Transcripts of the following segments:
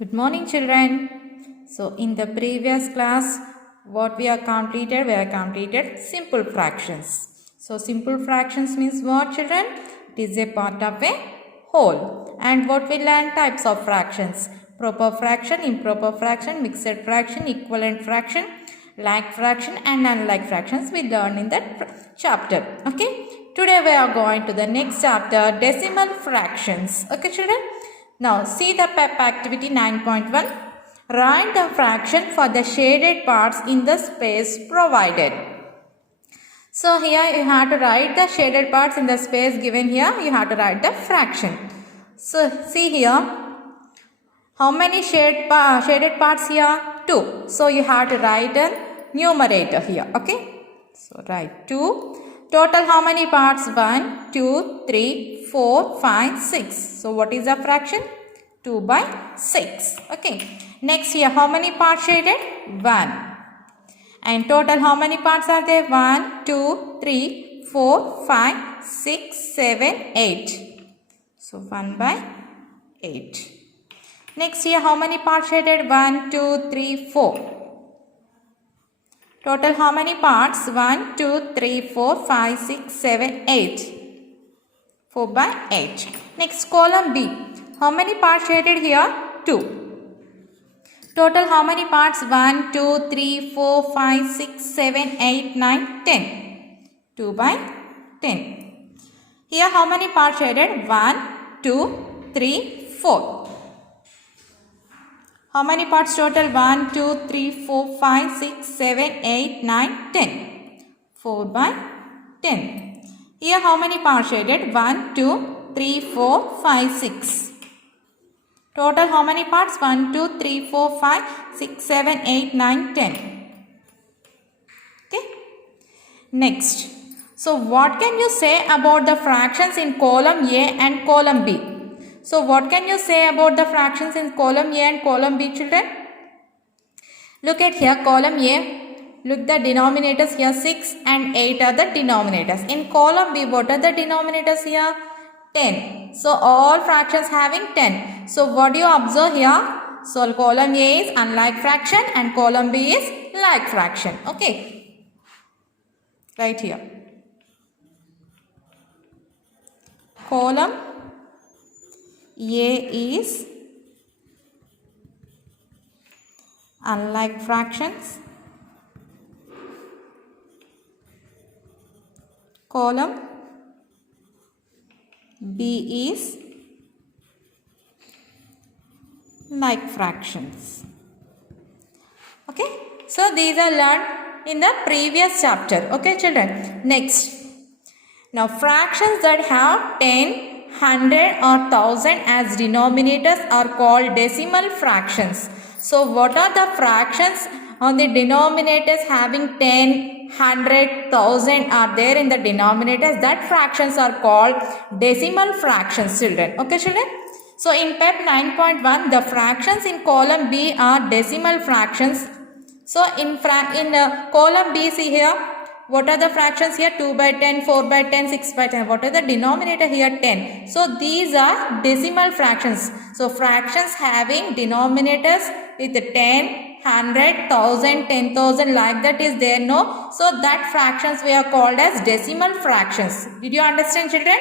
Good morning, children. So, in the previous class, what we have completed? We have completed simple fractions. So, simple fractions means what, children? It is a part of a whole. And what we learn? Types of fractions: proper fraction, improper fraction, mixed fraction, equivalent fraction, like fraction, and unlike fractions. We learn in that chapter. Okay. Today we are going to the next chapter, decimal fractions. Okay, children. Now, see the PEP activity 9.1. Write the fraction for the shaded parts in the space provided. So, here you have to write the shaded parts in the space given here. You have to write the fraction. So, see here. How many shaded parts here? 2. So, you have to write a numerator here. Okay. So, write 2. Total how many parts? 1, 2, 3, 4, 5, 6. So, what is the fraction? 2 by 6. Okay. Next here, how many parts shaded? 1. And total how many parts are there? 1, 2, 3, 4, 5, 6, 7, 8. So, 1 by 8. Next here, how many parts shaded? 1, 2, 3, 4. Total how many parts? 1, 2, 3, 4, 5, 6, 7, 8. 4 by 8. Next column B. How many parts shaded here? 2. Total how many parts? 1, 2, 3, 4, 5, 6, 7, 8, 9, 10. 2 by 10. Here how many parts shaded? 1, 2, 3, 4. How many parts total? 1, 2, 3, 4, 5, 6, 7, 8, 9, 10. 4 by 10. Here how many parts shaded? 1, 2, 3, 4, 5, 6. Total how many parts? 1, 2, 3, 4, 5, 6, 7, 8, 9, 10. Okay. Next. So what can you say about the fractions in column A and column B? So what can you say about the fractions in column A and column B, children? Look at here, column A. Look, the denominators here 6 and 8 are the denominators. In column B, what are the denominators here? 10. So all fractions having 10. So what do you observe here? So column A is unlike fraction and column B is like fraction. Okay. Right here. Column A is unlike fractions. Column B is like fractions. Okay. So these are learned in the previous chapter. Okay, children. Next. Now fractions that have 10, 100 or 1000 as denominators are called decimal fractions. So what are the fractions on the denominators having 10, 100, 1000 are there in the denominators? That fractions are called decimal fractions, children. Okay, children. So in PEP 9.1, the fractions in column B are decimal fractions. So in column B, see here. What are the fractions here? 2 by 10, 4 by 10, 6 by 10. What are the denominator here? 10. So these are decimal fractions. So fractions having denominators with 10, 100, 1000, 10,000 like that is there, no? So that fractions we are called as decimal fractions. Did you understand, children?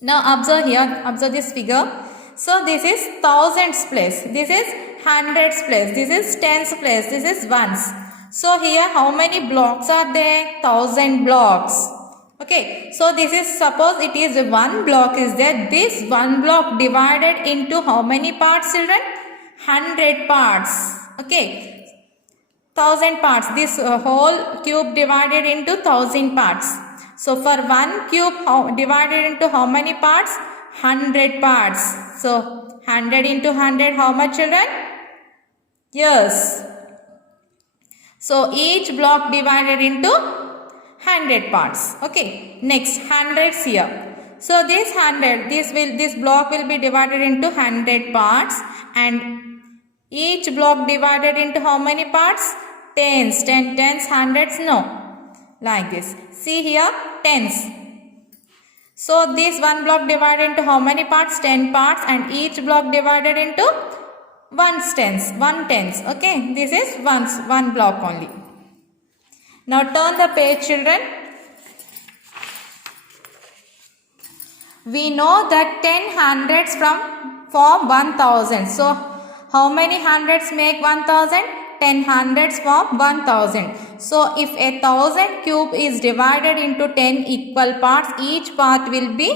Now observe here, observe this figure. So this is thousands place, this is hundreds place, this is tens place, this is ones. So here how many blocks are there? 1000 blocks. Okay. So this is, suppose it is one block is there. This one block divided into how many parts, children? 100 parts. Okay. 1000 parts. This whole cube divided into 1000 parts. So for one cube divided into how many parts? 100 parts. So 100 into 100 how much, children? Yes. So each block divided into 100 parts. Okay. Next, hundreds here. So this 100, this block will be divided into 100 parts, and each block divided into how many parts? Tens, tens, hundreds, no. Like this. See here, tens. So this one block divided into how many parts? 10 parts, and each block divided into ones tens, 1/10. Okay, this is ones, one block only. Now turn the page, children. We know that 10 hundreds form 1000. So how many hundreds make 1000? 10 hundreds form 1000. So if 1000 cube is divided into 10 equal parts, each part will be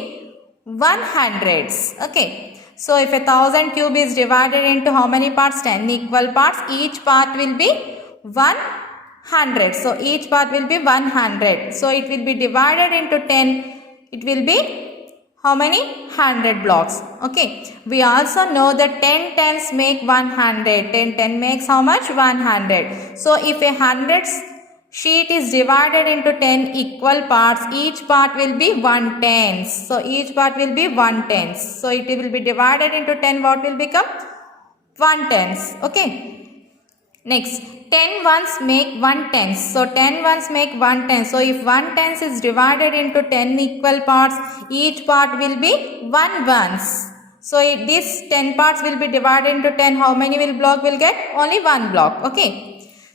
100. Okay. So if 1000 cube is divided into how many parts? 10 equal parts. Each part will be 100. So each part will be 100. So it will be divided into 10. It will be how many? 100 blocks. Okay. We also know that 10 tens make 100. 10 makes how much? 100. So if a 100 sheet is divided into 10 equal parts, each part will be 1/10. So each part will be 1/10. So it will be divided into 10. What will become? 1/10. Okay. Next, 10 ones make 1/10. So 10 ones make 1/10. So if 1/10 is divided into 10 equal parts, each part will be 1 ones. So these 10 parts will be divided into 10. How many block will get? Only one block. Okay.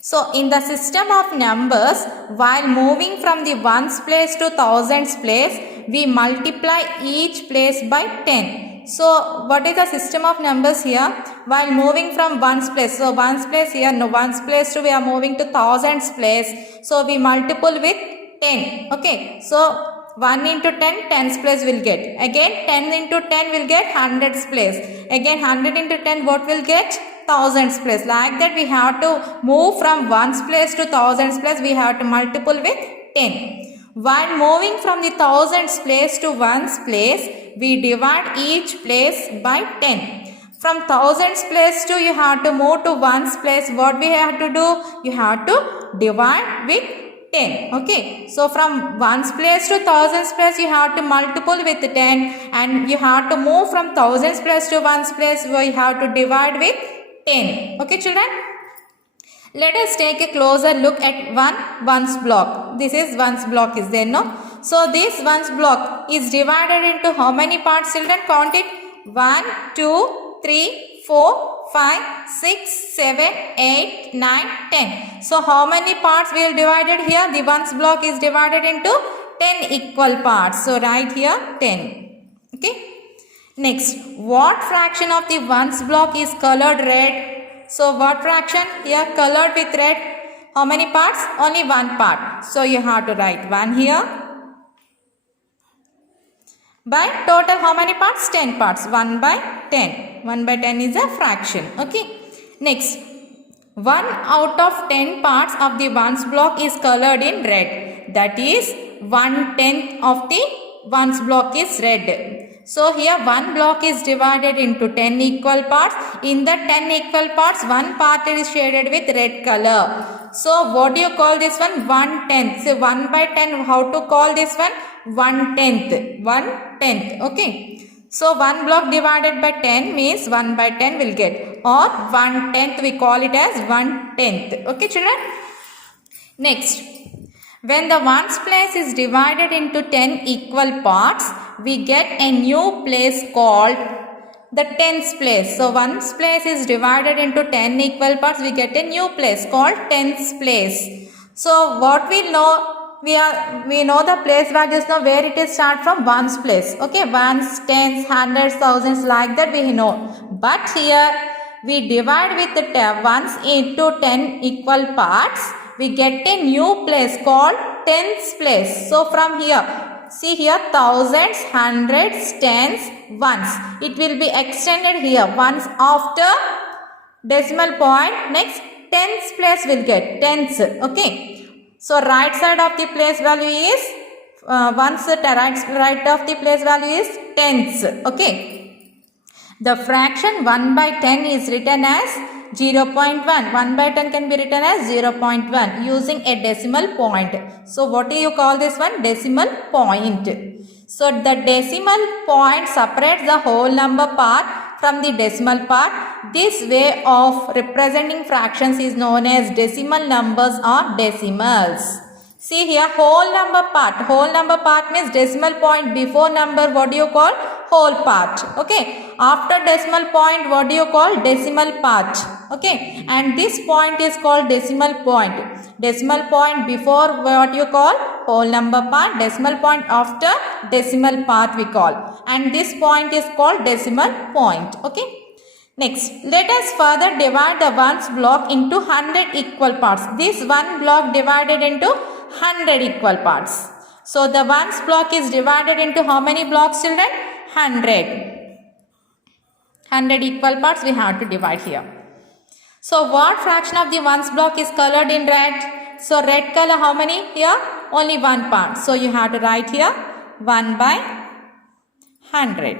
So in the system of numbers, while moving from the ones place to thousands place, we multiply each place by 10. So what is the system of numbers here? While moving from ones place, so ones place here, no, ones place to we are moving to thousands place. So we multiple with 10. Okay. So 1 into 10, tens place will get. Again 10 into 10 will get hundreds place. Again 100 into 10 what will get? Thousands place. Like that we have to move from ones place to thousands place. We have to multiple with 10. While moving from the thousands place to ones place, we divide each place by 10. From thousands place to you have to move to ones place. What we have to do? You have to divide with 10. Okay. So from ones place to thousands place you have to multiple with 10, and you have to move from thousands place to ones place where you have to divide with 10. Okay, children. Let us take a closer look at ones block. This is ones block is there, no? So this ones block is divided into how many parts, children? Count it. 1, 2, 3, 4, 5, 6, 7, 8, 9, 10. So how many parts we will divided here? The ones block is divided into 10 equal parts. So write here 10. Okay. Next, what fraction of the ones block is colored red? So what fraction? Here colored with red. How many parts? Only one part. So you have to write 1 here. By total how many parts? 10 parts. 1 by 10. 1 by 10 is a fraction. Okay. Next, 1 out of 10 parts of the ones block is colored in red. That is 1/10 of the ones block is red. So here one block is divided into 10 equal parts. In the 10 equal parts, one part is shaded with red color. So what do you call this one? 1/10. So 1 by 10, how to call this one? 1/10. 1/10. Okay. So one block divided by 10 means 1 by 10 will get. Or 1/10, we call it as 1/10. Okay, children. Next. When the ones place is divided into 10 equal parts, we get a new place called the tens place. So ones place is divided into 10 equal parts, we get a new place called tens place. So what we know, we know the place values now where it is start from ones place. Okay, ones, tens, hundreds, thousands, like that we know. But here we divide with the ones into 10 equal parts. We get a new place called tens place. So from here, see here, thousands, hundreds, tens, ones. It will be extended here. Ones after decimal point. Next, tens place will get tens. Okay. So right side of the place value is ones. Right of the place value is tens. Okay. The fraction 1 by 10 is written as 0.1. 1 by 10 can be written as 0.1 using a decimal point. So what do you call this one? Decimal point. So the decimal point separates the whole number part from the decimal part. This way of representing fractions is known as decimal numbers or decimals. See here, whole number part. Whole number part means decimal point before number. What do you call? whole part. Okay, after decimal point, what do you call? Decimal part. Okay, and this point is called decimal point. Decimal point before, what you call? Whole number part. Decimal point after decimal part we call, and this point is called decimal point. Okay, next, let us further divide the ones block into 100 equal parts. This one block divided into 100 equal parts. So the ones block is divided into how many blocks, children? 100. 100 equal parts we have to divide here. So what fraction of the ones block is colored in red? So red color, how many here? Only one part. So you have to write here 1 by 100.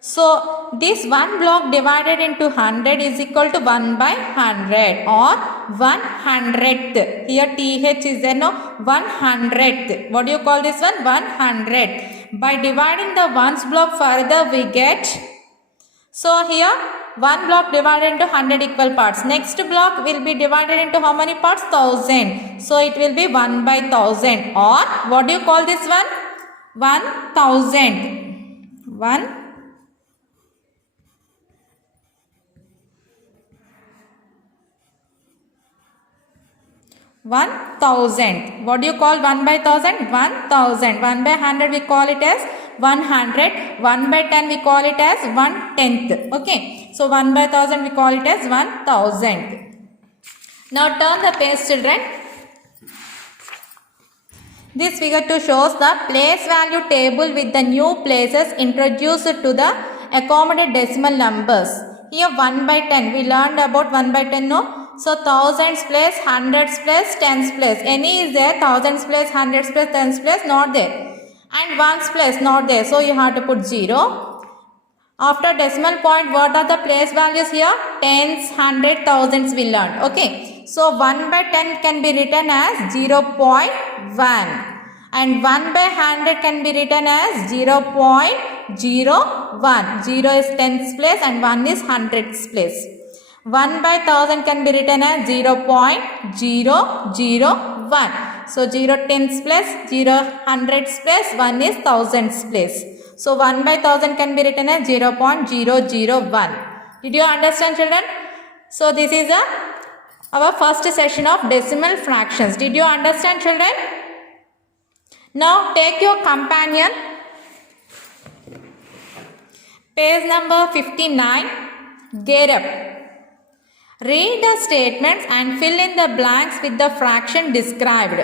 So this one block divided into 100 is equal to 1 by 100 or 100th. Here TH is there, no? 100th. What do you call this one? 100. By dividing the ones block further we get. So here one block divided into 100 equal parts. Next block will be divided into how many parts? 1000. So it will be 1 by 1000 or what do you call this one? 1000. 1000. What do you call 1 by 1000? 1000. 1 by 100 we call it as 100. 1 by 10 we call it as 1/10. Okay. So 1 by 1000 we call it as 1000. Now turn the page, children. This figure 2 shows the place value table with the new places introduced to the accommodate decimal numbers. Here 1 by 10. We learned about 1 by 10, no? So thousands place, hundreds place, tens place. Any is there? Thousands place, hundreds place, tens place, not there. And ones place, not there. So you have to put 0. After decimal point, what are the place values here? Tens, hundred, thousands we learned. Okay. So 1 by 10 can be written as 0.1. And 1 by 100 can be written as 0.01. 0 is tens place and 1 is hundreds place. 1 by 1000 can be written as 0.001. So 0 tens place, 0 hundreds place, 1 is thousands place. So 1 by 1000 can be written as 0.001. Did you understand, children? So this is our first session of decimal fractions. Did you understand, children? Now take your companion, page number 59, get up. Read the statements and fill in the blanks with the fraction described.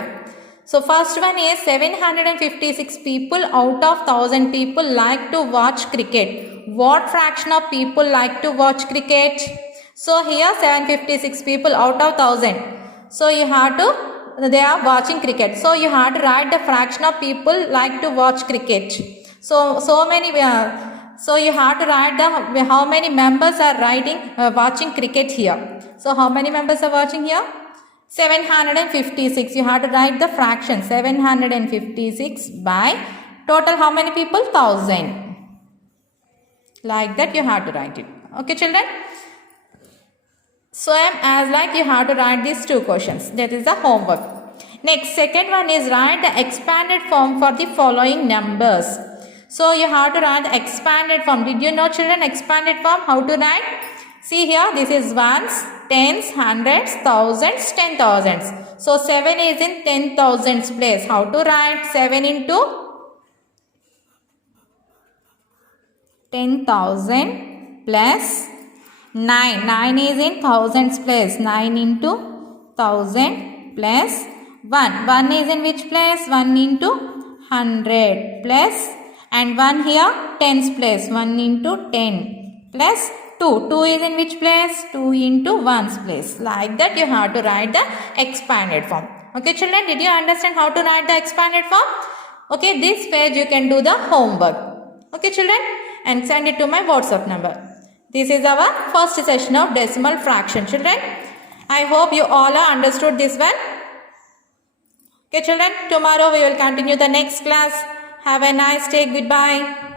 So first one is 756 people out of 1000 people like to watch cricket. What fraction of people like to watch cricket? So here 756 people out of 1000. So you have to, they are watching cricket. So you have to write the fraction of people like to watch cricket. So you have to write the how many members are watching cricket here. So how many members are watching here? 756. You have to write the fraction 756 by total how many people? 1000. Like that you have to write it. Okay, children. So as like you have to write these two questions. That is the homework. Next, second one is write the expanded form for the following numbers. So you have to write the expanded form. Did you know, children, expanded form? How to write? See here, this is ones, tens, hundreds, thousands, 10,000s. So 7 is in 10,000s place. How to write? 7 into 10,000 plus 9. 9 is in thousands place. 9 into 1000 plus 1. 1 is in which place? 1 into 100 plus, and 1 here tens place. 1 into 10 plus 2. 2 is in which place? 2 into 1's place. Like that you have to write the expanded form. Okay, children, did you understand how to write the expanded form? Okay, this page you can do the homework. Okay, children, and send it to my WhatsApp number. This is our first session of decimal fraction, children. I hope you all are understood this one. Okay, children, tomorrow we will continue the next class. Have a nice day. Goodbye.